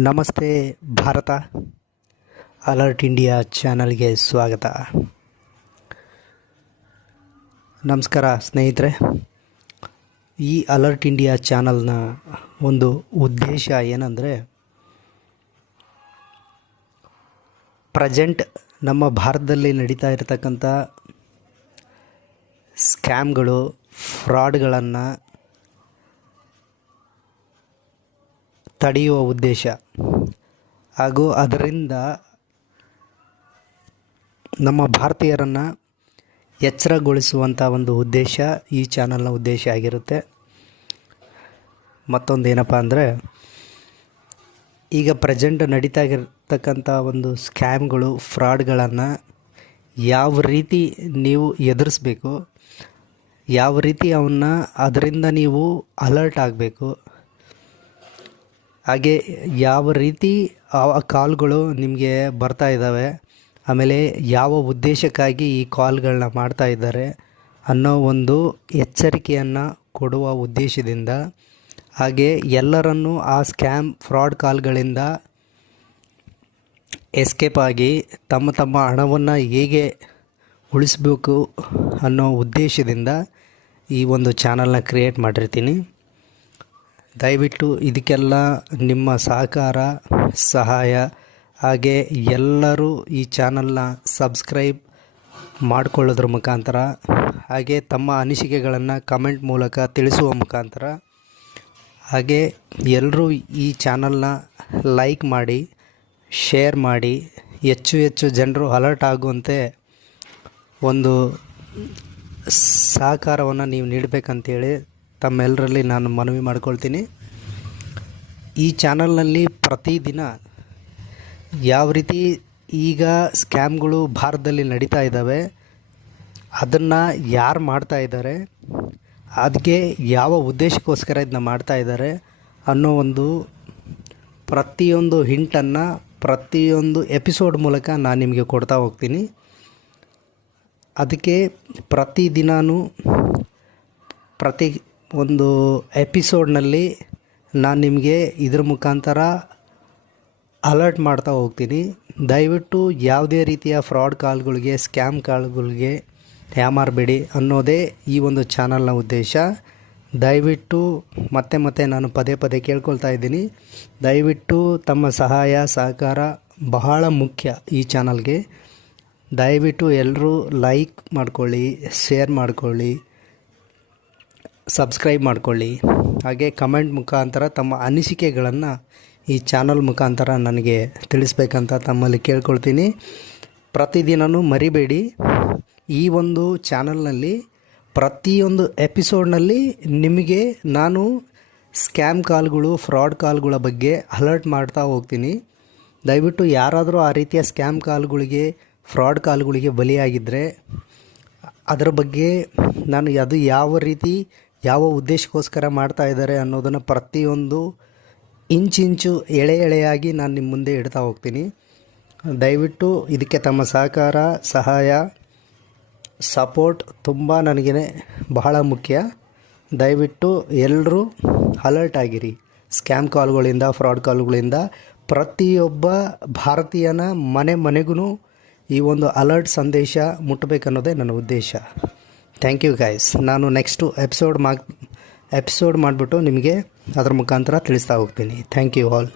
ನಮಸ್ತೆ Bharat. Alert India ಚಾನಲ್ಗೆ ಸ್ವಾಗತ. ನಮಸ್ಕಾರ ಸ್ನೇಹಿತರೆ. ಈ ಅಲರ್ಟ್ ಇಂಡಿಯಾ ಚಾನಲ್ನ ಒಂದು ಉದ್ದೇಶ ಏನಂದರೆ, ಪ್ರೆಸೆಂಟ್ ನಮ್ಮ ಭಾರತದಲ್ಲಿ ನಡೀತಾ ಇರತಕ್ಕಂಥ ಸ್ಕ್ಯಾಮ್ಗಳು, ಫ್ರಾಡ್ಗಳನ್ನು ತಡೆಯುವ ಉದ್ದೇಶ ಹಾಗೂ ಅದರಿಂದ ನಮ್ಮ ಭಾರತೀಯರನ್ನು ಎಚ್ಚರಗೊಳಿಸುವಂಥ ಒಂದು ಉದ್ದೇಶ ಈ ಚಾನಲ್ನ ಉದ್ದೇಶ ಆಗಿರುತ್ತೆ. ಮತ್ತೊಂದೇನಪ್ಪ ಅಂದರೆ, ಈಗ ಪ್ರೆಸೆಂಟ್ ನಡೀತಾ ಇರತಕ್ಕಂಥ ಒಂದು ಸ್ಕ್ಯಾಮ್ಗಳು, ಫ್ರಾಡ್ಗಳನ್ನು ಯಾವ ರೀತಿ ನೀವು ಎದುರಿಸ್ಬೇಕು, ಯಾವ ರೀತಿ ಅವನ್ನ ಅದರಿಂದ ನೀವು ಅಲರ್ಟ್ ಆಗಬೇಕು, ಹಾಗೆ ಯಾವ ರೀತಿ ಆ ಕಾಲ್ಗಳು ನಿಮಗೆ ಬರ್ತಾ ಇದ್ದಾವೆ, ಆಮೇಲೆ ಯಾವ ಉದ್ದೇಶಕ್ಕಾಗಿ ಈ ಕಾಲ್ಗಳನ್ನ ಮಾಡ್ತಾ ಇದ್ದಾರೆ ಅನ್ನೋ ಒಂದು ಎಚ್ಚರಿಕೆಯನ್ನು ಕೊಡುವ ಉದ್ದೇಶದಿಂದ, ಹಾಗೆ ಎಲ್ಲರನ್ನೂ ಆ ಸ್ಕ್ಯಾಮ್ ಫ್ರಾಡ್ ಕಾಲ್ಗಳಿಂದ ಎಸ್ಕೇಪ್ ಆಗಿ ತಮ್ಮ ತಮ್ಮ ಹಣವನ್ನು ಹೇಗೆ ಉಳಿಸ್ಬೇಕು ಅನ್ನೋ ಉದ್ದೇಶದಿಂದ ಈ ಒಂದು ಚಾನಲ್ನ ಕ್ರಿಯೇಟ್ ಮಾಡಿರ್ತೀನಿ. ದಯವಿಟ್ಟು ಇದಕ್ಕೆಲ್ಲ ನಿಮ್ಮ ಸಹಕಾರ, ಸಹಾಯ, ಹಾಗೆ ಎಲ್ಲರೂ ಈ ಚಾನಲ್ನ ಸಬ್ಸ್ಕ್ರೈಬ್ ಮಾಡಿಕೊಳ್ಳೋದ್ರ ಮುಖಾಂತರ, ಹಾಗೆ ತಮ್ಮ ಅನಿಸಿಕೆಗಳನ್ನು ಕಮೆಂಟ್ ಮೂಲಕ ತಿಳಿಸುವ ಮುಖಾಂತರ, ಹಾಗೆ ಎಲ್ಲರೂ ಈ ಚಾನಲ್ನ ಲೈಕ್ ಮಾಡಿ, ಶೇರ್ ಮಾಡಿ, ಹೆಚ್ಚು ಹೆಚ್ಚು ಜನರು ಅಲರ್ಟ್ ಆಗುವಂತೆ ಒಂದು ಸಹಕಾರವನ್ನು ನೀವು ನೀಡಬೇಕಂತೇಳಿ ತಮ್ಮೆಲ್ಲರಲ್ಲಿ ನಾನು ಮನವಿ ಮಾಡ್ಕೊಳ್ತೀನಿ. ಈ ಚಾನಲ್ನಲ್ಲಿ ಪ್ರತಿದಿನ ಯಾವ ರೀತಿ ಈಗ ಸ್ಕ್ಯಾಮ್ಗಳು ಭಾರತದಲ್ಲಿ ನಡೀತಾ ಇದ್ದಾವೆ, ಅದನ್ನು ಯಾರು ಮಾಡ್ತಾ ಇದ್ದಾರೆ, ಅದಕ್ಕೆ ಯಾವ ಉದ್ದೇಶಕ್ಕೋಸ್ಕರ ಇದನ್ನ ಮಾಡ್ತಾ ಇದ್ದಾರೆ ಅನ್ನೋ ಒಂದು ಪ್ರತಿಯೊಂದು ಹಿಂಟನ್ನು ಪ್ರತಿಯೊಂದು ಎಪಿಸೋಡ್ ಮೂಲಕ ನಾನು ನಿಮಗೆ ಕೊಡ್ತಾ ಹೋಗ್ತೀನಿ. ಅದಕ್ಕೆ ಪ್ರತಿದಿನವೂ ಪ್ರತಿ ಒಂದು ಎಪಿಸೋಡ್ನಲ್ಲಿ ನಾನು ನಿಮಗೆ ಇದ್ರ ಮುಖಾಂತರ ಅಲರ್ಟ್ ಮಾಡ್ತಾ ಹೋಗ್ತೀನಿ. ದಯವಿಟ್ಟು ಯಾವುದೇ ರೀತಿಯ ಫ್ರಾಡ್ ಕಾಲ್ಗಳಿಗೆ, ಸ್ಕ್ಯಾಮ್ ಕಾಲ್ಗಳಿಗೆ ಯಾಮಾರಬೇಡಿ ಅನ್ನೋದೇ ಈ ಒಂದು ಚಾನಲ್ನ ಉದ್ದೇಶ. ದಯವಿಟ್ಟು ಮತ್ತೆ ನಾನು ಪದೇ ಪದೇ ಕೇಳ್ಕೊಳ್ತಾ ಇದ್ದೀನಿ, ದಯವಿಟ್ಟು ತಮ್ಮ ಸಹಾಯ ಸಹಕಾರ ಬಹಳ ಮುಖ್ಯ ಈ ಚಾನಲ್ಗೆ. ದಯವಿಟ್ಟು ಎಲ್ಲರೂ ಲೈಕ್ ಮಾಡ್ಕೊಳ್ಳಿ, ಶೇರ್ ಮಾಡ್ಕೊಳ್ಳಿ, ಸಬ್ಸ್ಕ್ರೈಬ್ ಮಾಡ್ಕೊಳ್ಳಿ, ಹಾಗೆ ಕಮೆಂಟ್ ಮುಖಾಂತರ ತಮ್ಮ ಅನಿಸಿಕೆಗಳನ್ನು ಈ ಚಾನಲ್ ಮುಖಾಂತರ ನನಗೆ ತಿಳಿಸ್ಬೇಕಂತ ತಮ್ಮಲ್ಲಿ ಕೇಳ್ಕೊಳ್ತೀನಿ. ಪ್ರತಿದಿನವೂ ಮರಿಬೇಡಿ, ಈ ಒಂದು ಚಾನಲ್ನಲ್ಲಿ ಪ್ರತಿಯೊಂದು ಎಪಿಸೋಡ್ನಲ್ಲಿ ನಿಮಗೆ ನಾನು ಸ್ಕ್ಯಾಮ್ ಕಾಲ್ಗಳು, ಫ್ರಾಡ್ ಕಾಲ್ಗಳ ಬಗ್ಗೆ ಅಲರ್ಟ್ ಮಾಡ್ತಾ ಹೋಗ್ತೀನಿ. ದಯವಿಟ್ಟು ಯಾರಾದರೂ ಆ ರೀತಿಯ ಸ್ಕ್ಯಾಮ್ ಕಾಲ್ಗಳಿಗೆ, ಫ್ರಾಡ್ ಕಾಲ್ಗಳಿಗೆ ಬಲಿಯಾಗಿದ್ದರೆ ಅದರ ಬಗ್ಗೆ ನಾನು ಅದು ಯಾವ ರೀತಿ, ಯಾವ ಉದ್ದೇಶಕ್ಕೋಸ್ಕರ ಮಾಡ್ತಾ ಇದ್ದಾರೆ ಅನ್ನೋದನ್ನು ಪ್ರತಿಯೊಂದು ಇಂಚಿಂಚು ಎಳೆಯಾಗಿ ನಾನು ನಿಮ್ಮ ಮುಂದೆ ಇಡ್ತಾ ಹೋಗ್ತೀನಿ. ದಯವಿಟ್ಟು ಇದಕ್ಕೆ ತಮ್ಮ ಸಹಕಾರ, ಸಹಾಯ, ಸಪೋರ್ಟ್ ತುಂಬ ನನಗೆ ಬಹಳ ಮುಖ್ಯ. ದಯವಿಟ್ಟು ಎಲ್ಲರೂ ಅಲರ್ಟ್ ಆಗಿರಿ. ಸ್ಕ್ಯಾಮ್ ಕಾಲ್ಗಳಿಂದ, ಫ್ರಾಡ್ ಕಾಲ್ಗಳಿಂದ ಪ್ರತಿಯೊಬ್ಬ ಭಾರತೀಯನ ಮನೆಗೂ ಈ ಒಂದು ಅಲರ್ಟ್ ಸಂದೇಶ ಮುಟ್ಟಬೇಕನ್ನೋದೇ ನನ್ನ ಉದ್ದೇಶ. Thank you guys. ನಾನು ನೆಕ್ಸ್ಟು ಎಪಿಸೋಡ್ ಮಾಡಿಬಿಟ್ಟು ನಿಮಗೆ ಅದರ ಮುಖಾಂತರ ತಿಳಿಸ್ತಾ ಹೋಗ್ತೀನಿ. Thank you all.